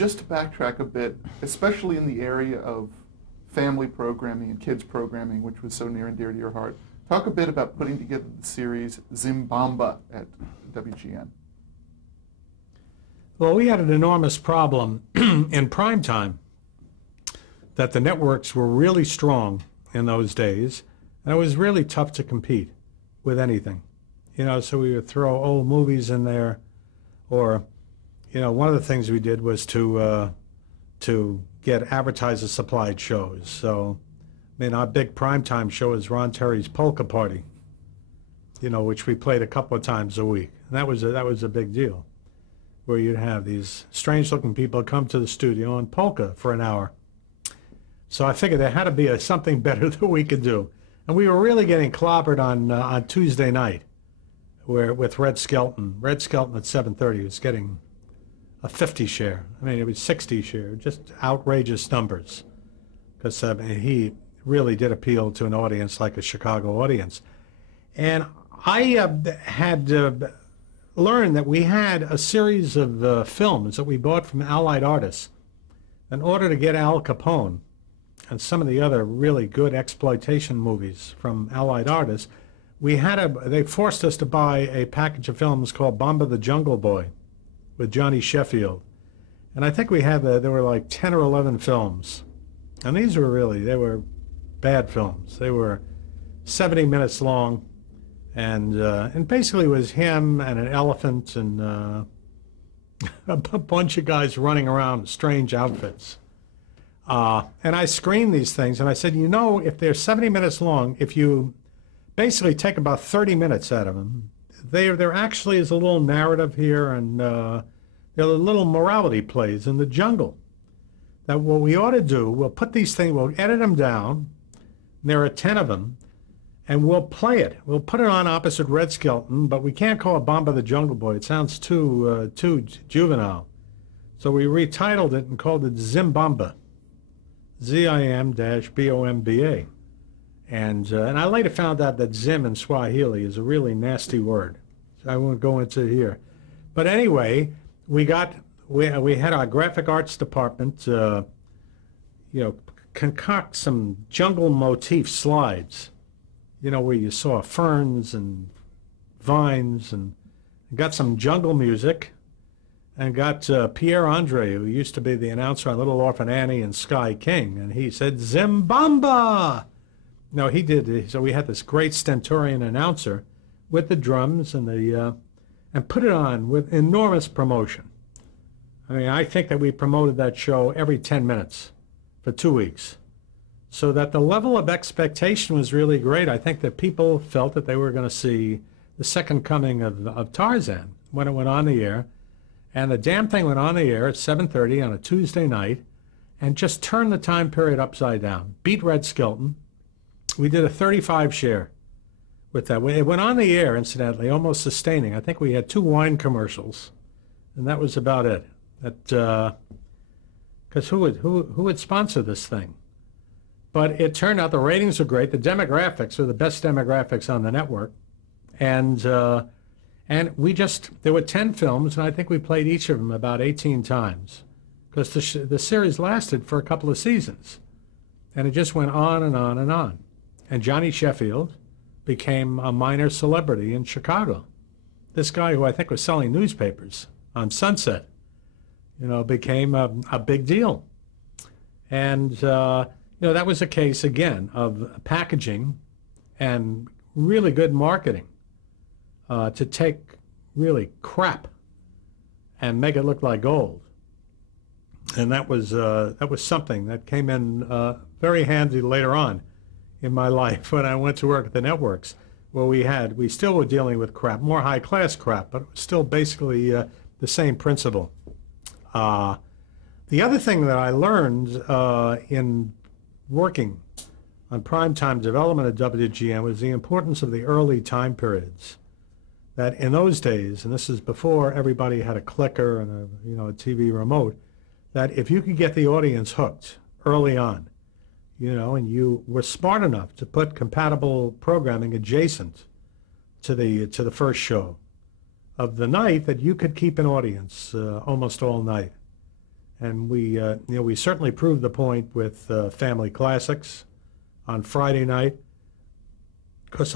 just to backtrack a bit, especially in the area of family programming and kids programming, which was so near and dear to your heart, talk a bit about putting together the series Zimbamba at WGN. Well, we had an enormous problem in prime time that the networks were really strong in those days, and it was really tough to compete with anything. You know, so we would throw old movies in there, or, you know, one of the things we did was to get advertiser-supplied shows. So, I mean, our big primetime show is Ron Terry's Polka Party, you know, which we played a couple of times a week. And that was a big deal, where you'd have these strange-looking people come to the studio and polka for an hour. So I figured there had to be something better that we could do. And we were really getting clobbered on Tuesday night with Red Skelton. Red Skelton at 7:30 was getting a 50 share. I mean, it was 60 share, just outrageous numbers. Because he really did appeal to an audience like a Chicago audience. And I had learned that we had a series of films that we bought from Allied Artists in order to get Al Capone and some of the other really good exploitation movies from Allied Artists. They forced us to buy a package of films called Bomba the Jungle Boy with Johnny Sheffield. And I think there were like 10 or 11 films. And these were they were bad films. They were 70 minutes long, and basically it was him and an elephant and a bunch of guys running around in strange outfits. And I screened these things, and I said, you know, if they're 70 minutes long, if you basically take about 30 minutes out of them, there actually is a little narrative here, and there are little morality plays in the jungle. That what we ought to do, we'll put these things, we'll edit them down, there are 10 of them, and we'll play it. We'll put it on opposite Red Skelton, but we can't call it Bomba the Jungle Boy. It sounds too juvenile. So we retitled it and called it Zimbamba. Z-I-M-B-O-M-B-A. And I later found out that Zim in Swahili is a really nasty word. So I won't go into it here. But anyway, we had our graphic arts department, concoct some jungle motif slides, you know, where you saw ferns and vines, and got some jungle music, and got Pierre Andre, who used to be the announcer on Little Orphan Annie and Sky King, and he said, Zimbamba! No, he did. So we had this great stentorian announcer with the drums and and put it on with enormous promotion. I mean, I think that we promoted that show every 10 minutes for 2 weeks, so that the level of expectation was really great. I think that people felt that they were going to see the second coming of Tarzan when it went on the air. And the damn thing went on the air at 7:30 on a Tuesday night and just turned the time period upside down. Beat Red Skelton. We did a 35 share with that. It went on the air, incidentally, almost sustaining. I think we had 2 wine commercials, and that was about it. Because who would sponsor this thing? But it turned out the ratings were great. The demographics were the best demographics on the network. And there were 10 films, and I think we played each of them about 18 times, because the series lasted for a couple of seasons. And it just went on and on and on. And Johnny Sheffield became a minor celebrity in Chicago. This guy, who I think was selling newspapers on Sunset, you know, became a big deal. And, that was a case, again, of packaging and really good marketing to take really crap and make it look like gold. And that was something that came in very handy later on in my life when I went to work at the networks, where we still were dealing with crap, more high-class crap, but it was still basically the same principle. The other thing that I learned in working on primetime development at WGN was the importance of the early time periods. That in those days, and this is before everybody had a clicker and a TV remote, that if you could get the audience hooked early on, and you were smart enough to put compatible programming adjacent to the first show of the night, that you could keep an audience almost all night. And we certainly proved the point with Family Classics on Friday night, because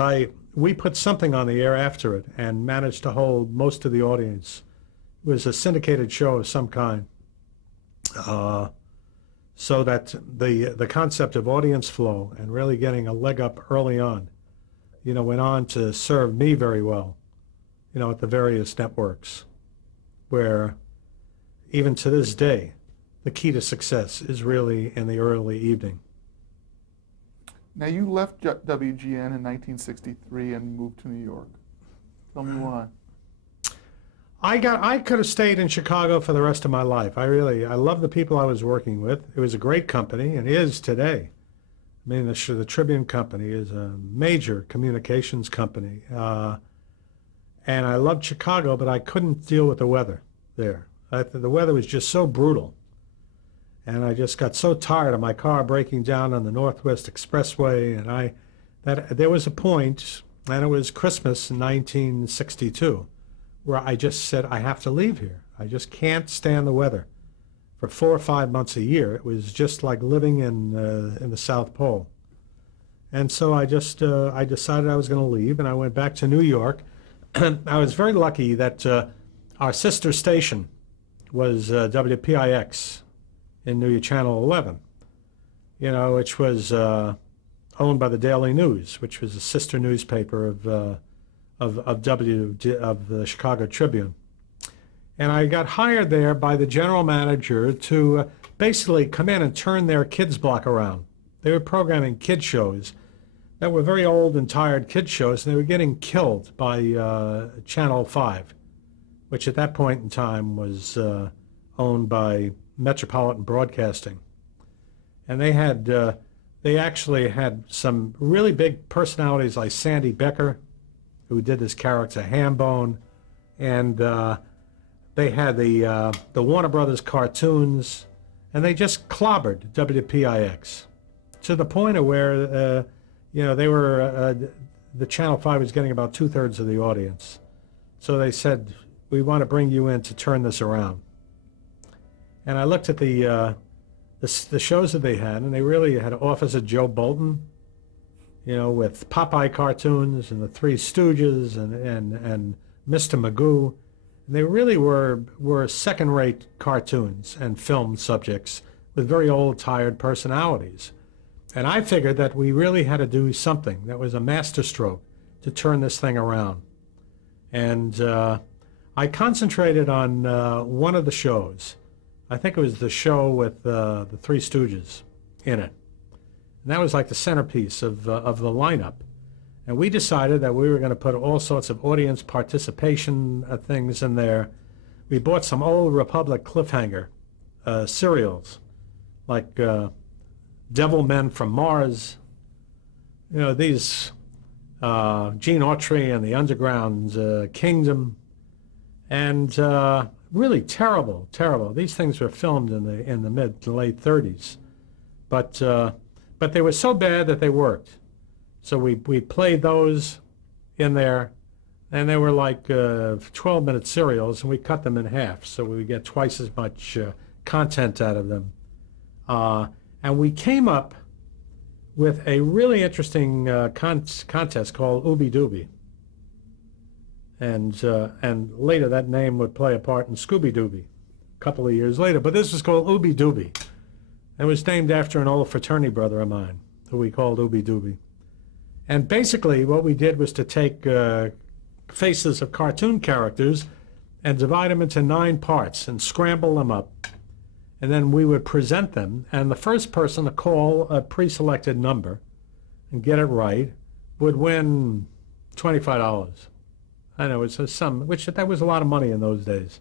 we put something on the air after it and managed to hold most of the audience. It was a syndicated show of some kind, so that the concept of audience flow and really getting a leg up early on, went on to serve me very well, at the various networks, where even to this day, the key to success is really in the early evening. Now, you left WGN in 1963 and moved to New York. Tell me why. I could have stayed in Chicago for the rest of my life. I love the people I was working with. It was a great company, and is today. I mean, the Tribune Company is a major communications company. And I loved Chicago, but I couldn't deal with the weather there. The weather was just so brutal. And I just got so tired of my car breaking down on the Northwest Expressway. And there was a point, and it was Christmas in 1962, where I just said, I have to leave here. I just can't stand the weather. For 4 or 5 months a year, it was just like living in the South Pole. And so I decided I was going to leave, and I went back to New York. I was very lucky that our sister station was WPIX in New York, Channel 11, which was owned by the Daily News, which was a sister newspaper of the Chicago Tribune. And I got hired there by the general manager to basically come in and turn their kids block around. They were programming kid shows that were very old and tired kid shows, and they were getting killed by Channel 5, which at that point in time was owned by Metropolitan Broadcasting. And they actually had some really big personalities like Sandy Becker, who did this character Hambone, and they had the Warner Brothers cartoons, and they just clobbered WPIX to the point of where they were the Channel 5 was getting about 2/3 of the audience. So they said, we want to bring you in to turn this around. And I looked at the shows that they had, and they really had Officer Joe Bolton, with Popeye cartoons and the Three Stooges and Mr. Magoo. And they really were second-rate cartoons and film subjects with very old, tired personalities. And I figured that we really had to do something that was a masterstroke to turn this thing around. And I concentrated on one of the shows. I think it was the show with the Three Stooges in it. And that was like the centerpiece of the lineup. And we decided that we were going to put all sorts of audience participation things in there. We bought some old Republic cliffhanger serials, like Devil Men from Mars. These Gene Autry and the Underground Kingdom. And really terrible. These things were filmed in the mid to late 30s. But they were so bad that they worked. So we played those in there, and they were like 12-minute serials, and we cut them in half, so we would get twice as much content out of them. And we came up with a really interesting contest called Ooby Dooby. And later that name would play a part in Scooby Dooby a couple of years later. But this was called Ooby Dooby. It was named after an old fraternity brother of mine who we called Ooby Dooby. And basically what we did was to take faces of cartoon characters and divide them into 9 parts and scramble them up. And then we would present them, and the first person to call a pre-selected number and get it right would win $25. I know, it's which that was a lot of money in those days.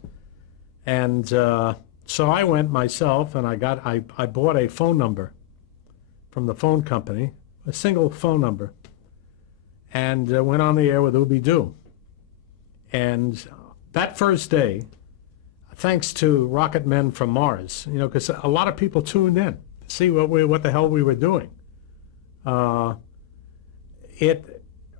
And so I went myself, and I bought a phone number from the phone company, a single phone number, and went on the air with Ooby Doo. And that first day, thanks to Rocket Men from Mars, because a lot of people tuned in to see what the hell we were doing.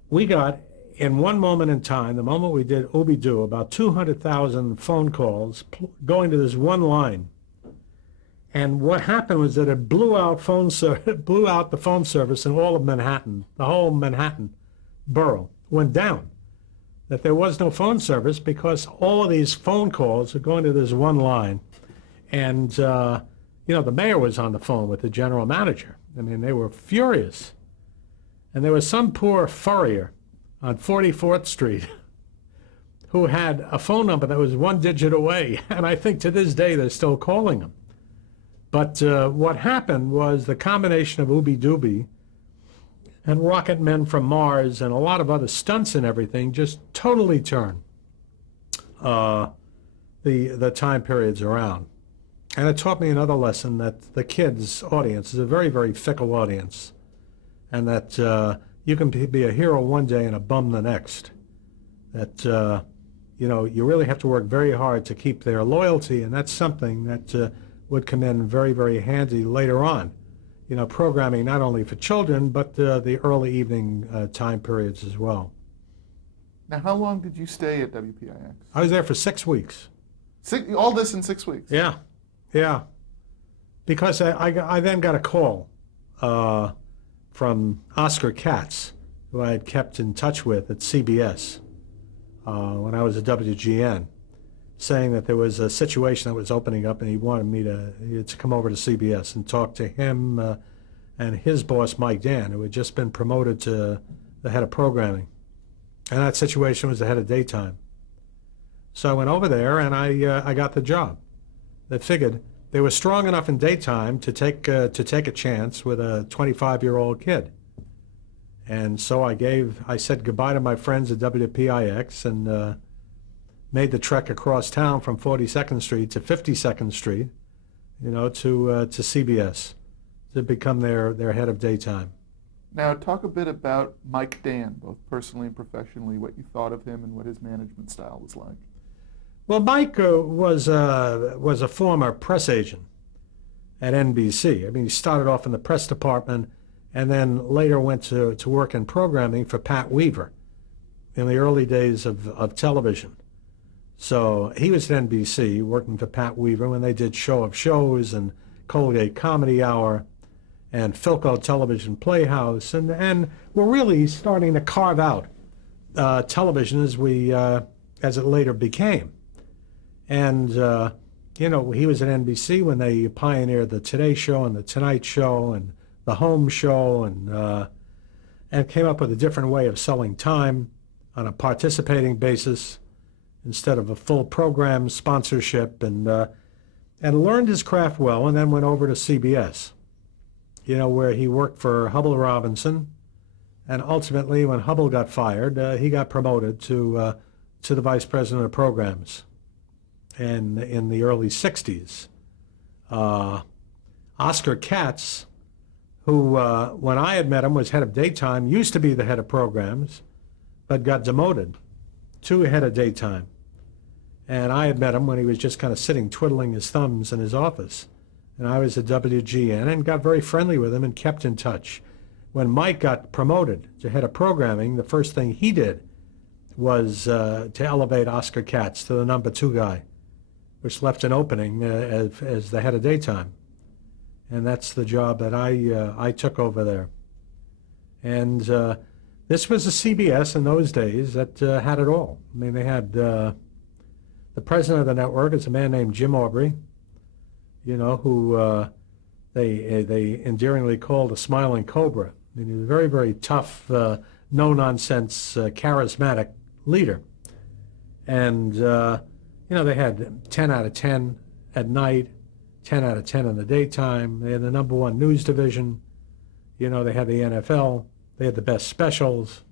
We got, in one moment in time, the moment we did Ooby Doo, about 200,000 phone calls going to this one line. And what happened was that it blew out it blew out the phone service in all of Manhattan. The whole Manhattan borough went down. That there was no phone service because all of these phone calls are going to this one line. And, the mayor was on the phone with the general manager. I mean, they were furious. And there was some poor furrier on 44th Street who had a phone number that was one digit away. And I think to this day they're still calling him. But what happened was the combination of Ooby Dooby and Rocket Men from Mars and a lot of other stunts and everything just totally turned the time periods around. And it taught me another lesson, that the kids' audience is a very, very fickle audience, and that you can be a hero one day and a bum the next. That, you really have to work very hard to keep their loyalty, and that's something that would come in very, very handy later on. Programming not only for children, but the early evening time periods as well. Now, how long did you stay at WPIX? I was there for 6 weeks. All this in 6 weeks? Yeah. Yeah, because I then got a call from Oscar Katz, who I had kept in touch with at CBS when I was at WGN, saying that there was a situation that was opening up and he wanted me to come over to CBS and talk to him and his boss, Mike Dan, who had just been promoted to the head of programming. And that situation was the head of daytime. So I went over there and I got the job. They figured they were strong enough in daytime to take a chance with a 25-year-old kid. And so I said goodbye to my friends at WPIX and made the trek across town from 42nd Street to 52nd Street, to CBS to become their head of daytime. Now, talk a bit about Mike Dan, both personally and professionally, what you thought of him and what his management style was like. Well, Mike was a former press agent at NBC. I mean, he started off in the press department and then later went to work in programming for Pat Weaver in the early days of television. So he was at NBC working for Pat Weaver when they did Show of Shows and Colgate Comedy Hour and Philco Television Playhouse, and we're really starting to carve out television as it later became. And, he was at NBC when they pioneered the Today Show and the Tonight Show and the Home Show and came up with a different way of selling time on a participating basis instead of a full program sponsorship, and learned his craft well, and then went over to CBS, where he worked for Hubble Robinson. And ultimately, when Hubble got fired, he got promoted to the vice president of programs. And in the early 60s, Oscar Katz, who when I had met him was head of daytime, used to be the head of programs, but got demoted to head of daytime. And I had met him when he was just kind of sitting twiddling his thumbs in his office. And I was at WGN and got very friendly with him and kept in touch. When Mike got promoted to head of programming, the first thing he did was to elevate Oscar Katz to the number 2 guy, which left an opening as the head of daytime. And that's the job that I took over there. And this was a CBS in those days that had it all. I mean, they had the president of the network is a man named Jim Aubrey, who they endearingly called a smiling cobra. I mean, he was a very, very tough, no-nonsense, charismatic leader. And they had 10 out of 10 at night, 10 out of 10 in the daytime. They had the #1 news division. They had the NFL. They had the best specials.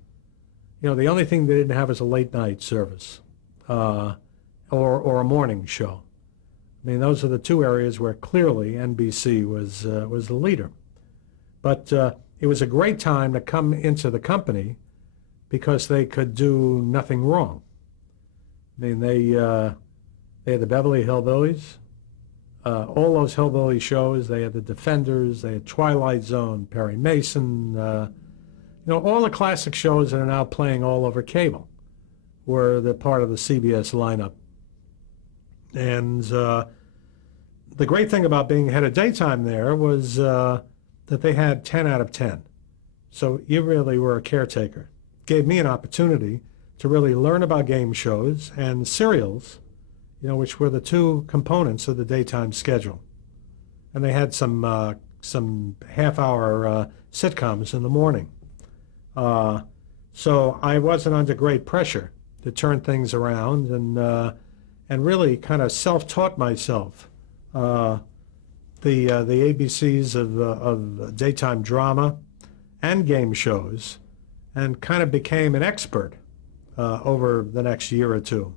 The only thing they didn't have is a late night service or a morning show. I mean, those are the 2 areas where clearly NBC was the leader. But it was a great time to come into the company because they could do nothing wrong. I mean, they had the Beverly Hillbillies, all those hillbilly shows. They had the Defenders, they had Twilight Zone, Perry Mason, all the classic shows that are now playing all over cable were the part of the CBS lineup. And the great thing about being head of daytime there was that they had 10 out of 10. So you really were a caretaker. Gave me an opportunity to really learn about game shows and serials, which were the two components of the daytime schedule. And they had some half-hour sitcoms in the morning. So I wasn't under great pressure to turn things around, and really kind of self-taught myself the ABCs of daytime drama and game shows, and kind of became an expert over the next year or two.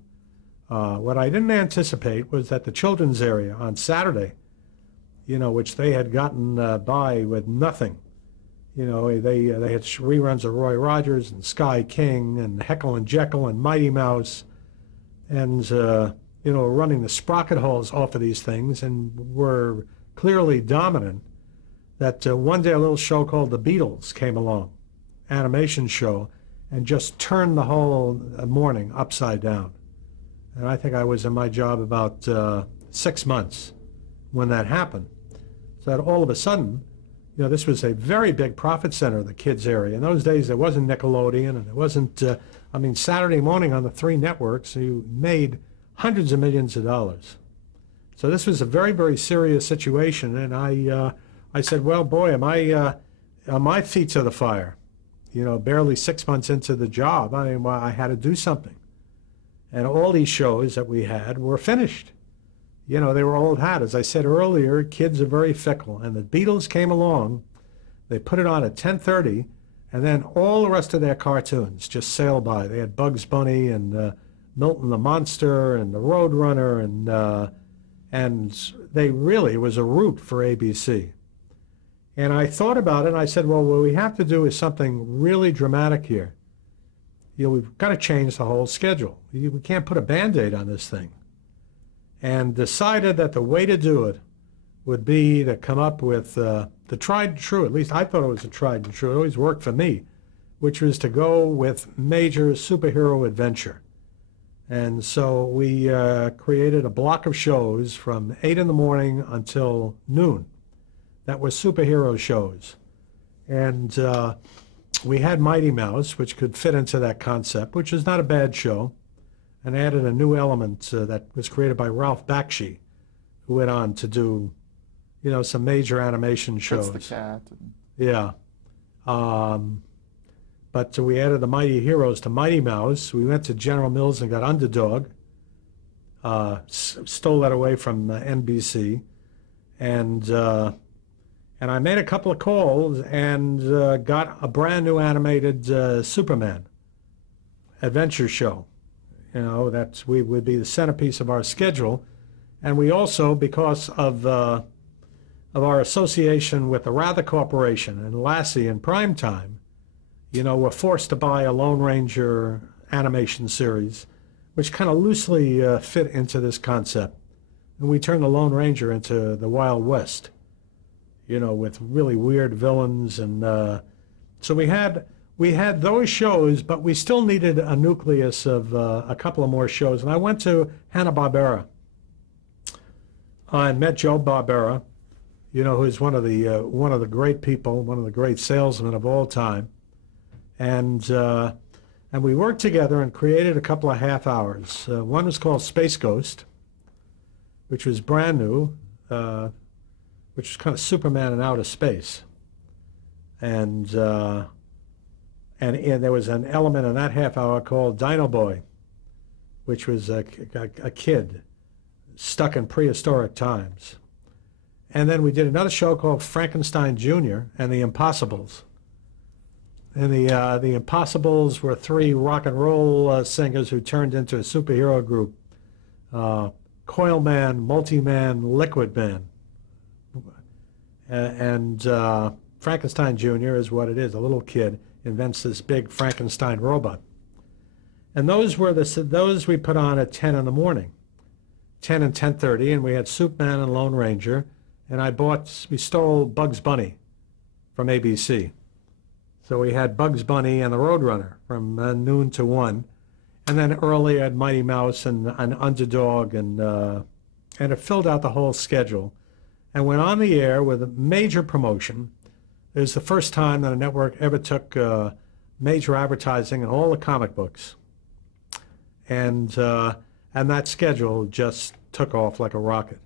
What I didn't anticipate was that the children's area on Saturday, which they had gotten by with nothing. They had reruns of Roy Rogers and Sky King and Heckle and Jekyll and Mighty Mouse, and running the sprocket holes off of these things, and were clearly dominant. That one day a little show called The Beatles came along, animation show, and just turned the whole morning upside down. And I think I was in my job about 6 months when that happened. So that all of a sudden, this was a very big profit center, the kids area. In those days, there wasn't Nickelodeon, and there wasn't, Saturday morning on the 3 networks, you made hundreds of millions of dollars. So this was a very, very serious situation, and I said, well, boy, am I on my feet to the fire. Barely 6 months into the job, I had to do something. And all these shows that we had were finished. They were old hat. As I said earlier, kids are very fickle. And the Beatles came along, they put it on at 10:30, and then all the rest of their cartoons just sailed by. They had Bugs Bunny and Milton the Monster and the Roadrunner, and they really, it was a route for ABC. And I thought about it, and I said, well, what we have to do is something really dramatic here. We've got to change the whole schedule. We can't put a Band-Aid on this thing. And decided that the way to do it would be to come up with the tried and true, at least I thought it was a tried and true, it always worked for me, which was to go with major superhero adventure. And so we created a block of shows from 8 in the morning until noon. That was superhero shows. And we had Mighty Mouse, which could fit into that concept, which is not a bad show, and added a new element that was created by Ralph Bakshi, who went on to do, some major animation shows. That's the cat. Yeah. But we added the Mighty Heroes to Mighty Mouse. We went to General Mills and got Underdog, stole that away from NBC, and I made a couple of calls and got a brand new animated Superman adventure show. That would be the centerpiece of our schedule. And we also, because of our association with the Rather Corporation and Lassie in prime time, were forced to buy a Lone Ranger animation series, which kind of loosely fit into this concept. And we turned the Lone Ranger into the Wild West, with really weird villains. And so we had those shows, but we still needed a nucleus of a couple of more shows. And I went to Hanna-Barbera and met Joe Barbera, who's one of the great people, one of the great salesmen of all time. And we worked together and created a couple of half hours. One was called Space Ghost, which was brand new, which was kind of Superman in outer space. And there was an element in that half hour called Dino Boy, which was a kid stuck in prehistoric times. And then we did another show called Frankenstein Jr. and the Impossibles. And the Impossibles were 3 rock and roll singers who turned into a superhero group. Coil Man, Multi-Man, Liquid Man. And Frankenstein Jr. is what it is. A little kid invents this big Frankenstein robot. And those we put on at 10 in the morning, 10 and 10:30, and we had Superman and Lone Ranger, and we stole Bugs Bunny from ABC. So we had Bugs Bunny and the Roadrunner from noon to 1, and then early at Mighty Mouse and Underdog and and it filled out the whole schedule and went on the air with a major promotion. It was the first time that a network ever took major advertising in all the comic books. And that schedule just took off like a rocket.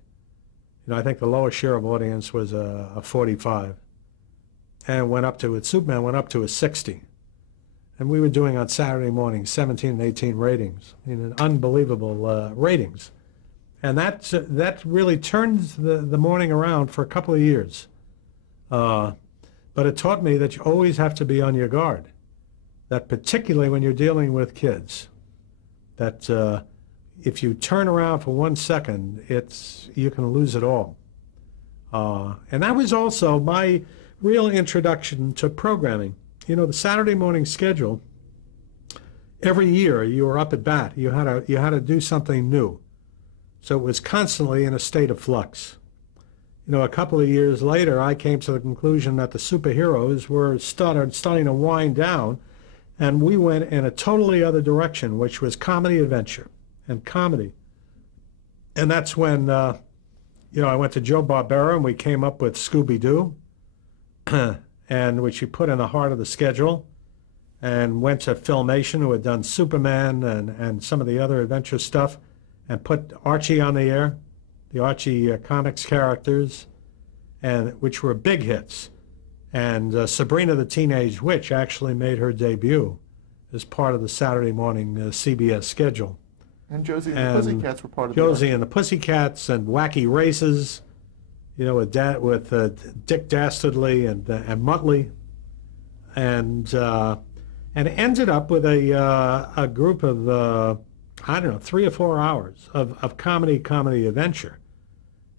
You know, I think the lowest share of audience was a 45. And went up to, with Superman, went up to a 60. And we were doing on Saturday morning 17 and 18 ratings. You know, unbelievable ratings. And that really turned the morning around for a couple of years. But it taught me that you always have to be on your guard. That particularly when you're dealing with kids, that if you turn around for 1 second, you can lose it all. And that was also my real introduction to programming. You know, the Saturday morning schedule, every year you were up at bat. You had to do something new. So it was constantly in a state of flux. You know, a couple of years later, I came to the conclusion that the superheroes were starting to wind down, and we went in a totally other direction, which was comedy adventure and comedy. And that's when, you know, I went to Joe Barbera, and we came up with Scooby-Doo, and which we put in the heart of the schedule, and went to Filmation, who had done Superman and some of the other adventure stuff, and put Archie on the air, the Archie comics characters, and which were big hits. And Sabrina the Teenage Witch actually made her debut as part of the Saturday morning CBS schedule. And Josie and the Pussycats were part of Josie and the Pussycats and Wacky Races, you know, with Dick Dastardly and Muttley, and ended up with a group of I don't know, 3 or 4 hours of comedy adventure,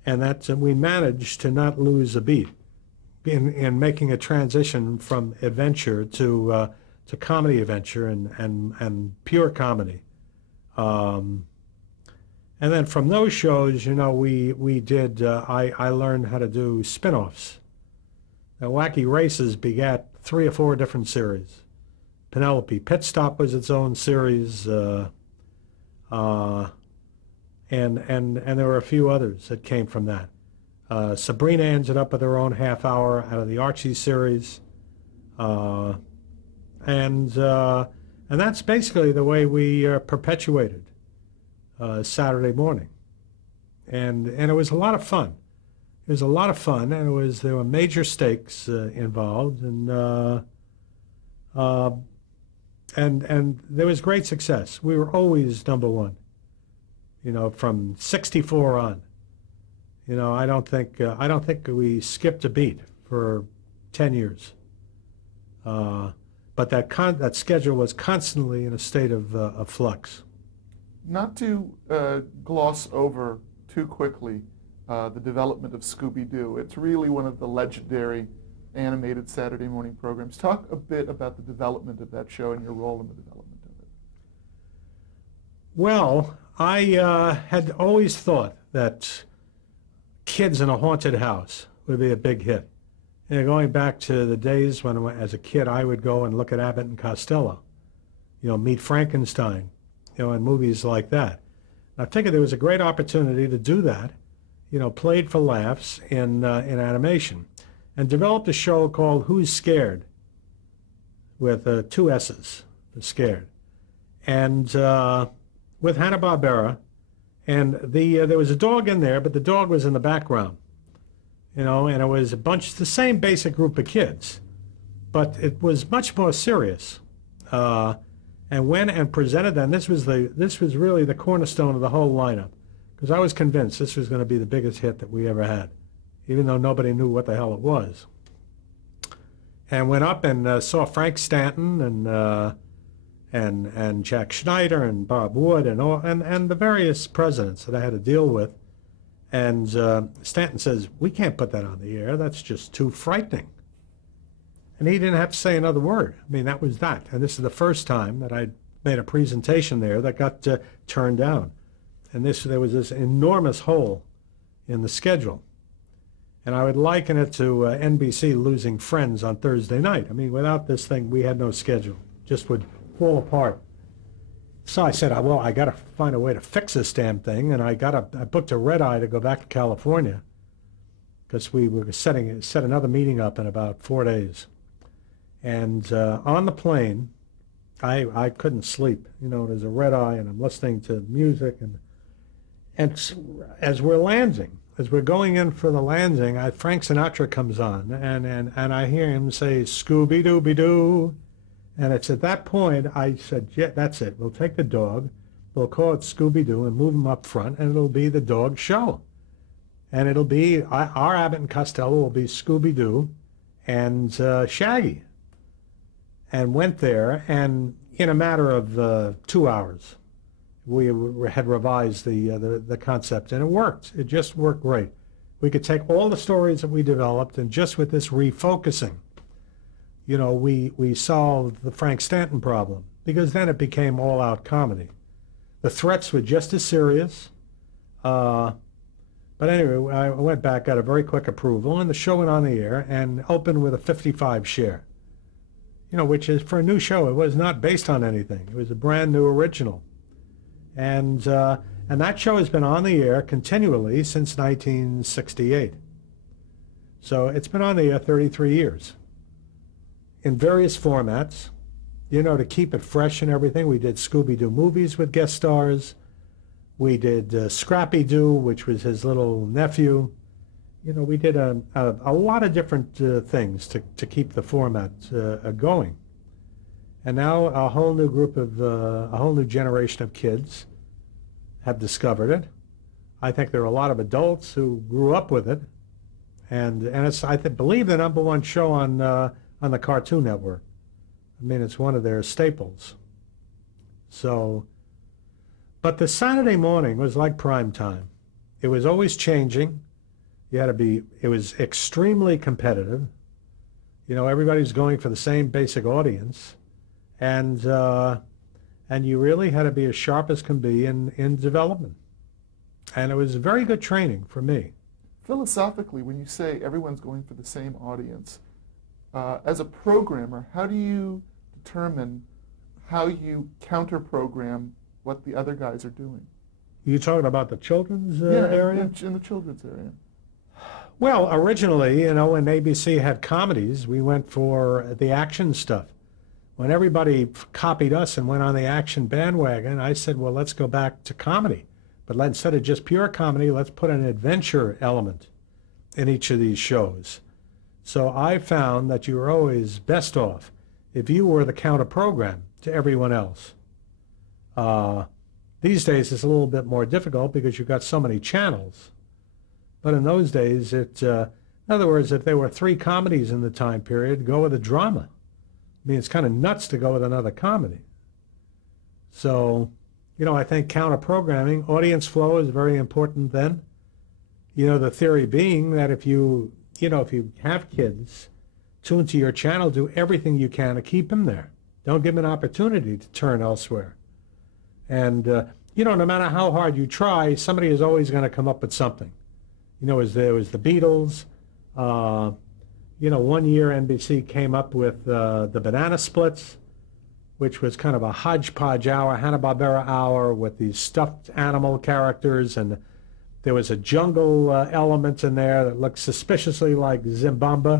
and we managed to not lose a beat in making a transition from adventure to comedy adventure and pure comedy. And then from those shows, you know, we did, I learned how to do spin-offs. Now, Wacky Races begat 3 or 4 different series. Penelope Pit Stop was its own series, and there were a few others that came from that. Sabrina ended up with her own half hour out of the Archie series, and that's basically the way we perpetuated Saturday morning, and it was a lot of fun. It was a lot of fun, and there were major stakes involved, and there was great success. We were always #1, you know, from '64 on. You know, I don't think we skipped a beat for 10 years. But that schedule was constantly in a state of flux. Not to gloss over too quickly the development of Scooby-Doo. It's really one of the legendary animated Saturday morning programs. Talk a bit about the development of that show and your role in the development of it. Well, I had always thought that Kids in a Haunted House would be a big hit. You know, going back to the days when, as a kid, I would go and look at Abbott and Costello, you know, Meet Frankenstein, you know, and movies like that. I figured there was a great opportunity to do that, you know, played for laughs in animation, and developed a show called Who's Scared, with 2 S's, Scared, and with Hanna-Barbera, and there was a dog in there, but the dog was in the background, you know, and it was the same basic group of kids, but it was much more serious, and went and presented them. This was really the cornerstone of the whole lineup, because I was convinced this was going to be the biggest hit that we ever had, even though nobody knew what the hell it was. And went up and saw Frank Stanton and Jack Schneider and Bob Wood and the various presidents that I had to deal with. And Stanton says, "We can't put that on the air. That's just too frightening." And he didn't have to say another word. I mean, that was that. And this is the first time that I made a presentation there that got turned down. And there was this enormous hole in the schedule. And I would liken it to NBC losing Friends on Thursday night. I mean, without this thing, we had no schedule. Just would fall apart. So I said, well, I got to find a way to fix this damn thing, and I booked a red eye to go back to California because we were set another meeting up in about 4 days. And on the plane, I couldn't sleep. You know, there's a red eye, and I'm listening to music, and as we're landing, as we're going in for the landing, Frank Sinatra comes on, and I hear him say, "Scooby-Dooby-Doo." And it's at that point I said, yeah, that's it. We'll take the dog, we'll call it Scooby-Doo and move him up front, and it'll be the dog show. And it'll be, our Abbott and Costello will be Scooby-Doo and Shaggy. And went there, and in a matter of 2 hours, we had revised the concept, and it worked. It just worked great. We could take all the stories that we developed, and just with this refocusing, you know, we solved the Frank Stanton problem, because then it became all-out comedy. The threats were just as serious. But anyway, I went back, got a very quick approval, and the show went on the air and opened with a 55 share. You know, which is, for a new show, it was not based on anything. It was a brand new original. And that show has been on the air continually since 1968. So it's been on the air 33 years. In various formats, you know, to keep it fresh and everything. We did Scooby-Doo movies with guest stars. We did Scrappy-Doo, which was his little nephew. You know, we did a lot of different things to keep the format going. And now a whole new group of, a whole new generation of kids have discovered it. I think there are a lot of adults who grew up with it. And it's, believe, the #1 show on the Cartoon Network. I mean, it's one of their staples. So, but the Saturday morning was like prime time. It was always changing. You had to be, it was extremely competitive. You know, everybody's going for the same basic audience. And you really had to be as sharp as can be in development. And it was very good training for me. Philosophically, when you say everyone's going for the same audience, as a programmer, how do you determine how you counter-program what the other guys are doing? You talking about the children's area? In the children's area. Well, originally, you know, when ABC had comedies, we went for the action stuff. When everybody copied us and went on the action bandwagon, I said, well, let's go back to comedy. But instead of just pure comedy, let's put an adventure element in each of these shows. So I found that you were always best off if you were the counter program to everyone else. These days it's a little bit more difficult because you've got so many channels. But in those days, in other words, if there were 3 comedies in the time period, go with a drama. I mean, it's kind of nuts to go with another comedy. So, you know, I think counter programming, audience flow is very important then. You know, the theory being that if you have kids tuned to your channel, do everything you can to keep them there. Don't give them an opportunity to turn elsewhere. And, you know, no matter how hard you try, somebody is always going to come up with something. You know, there was the Beatles. You know, one year NBC came up with the Banana Splits, which was kind of a hodgepodge hour, Hanna-Barbera hour with these stuffed animal characters, and there was a jungle element in there that looked suspiciously like Zimbabwe.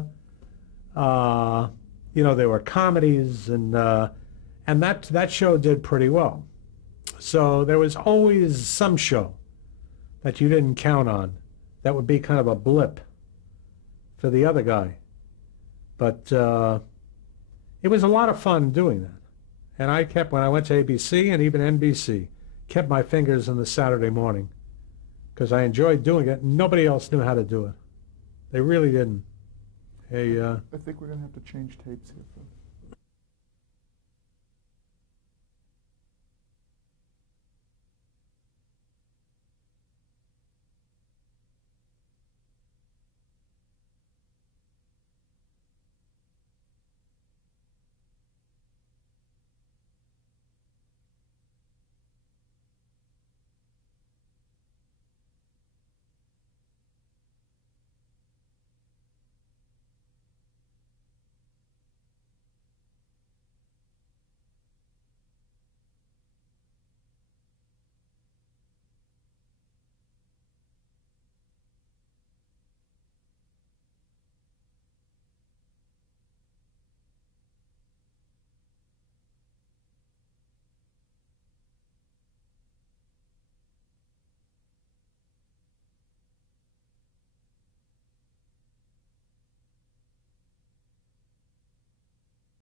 You know, there were comedies, and that show did pretty well. So there was always some show that you didn't count on that would be kind of a blip for the other guy. But it was a lot of fun doing that. And I kept, when I went to ABC and even NBC, kept my fingers in the Saturday morning because I enjoyed doing it. Nobody else knew how to do it. They really didn't. Hey, I think we're going to have to change tapes here, folks.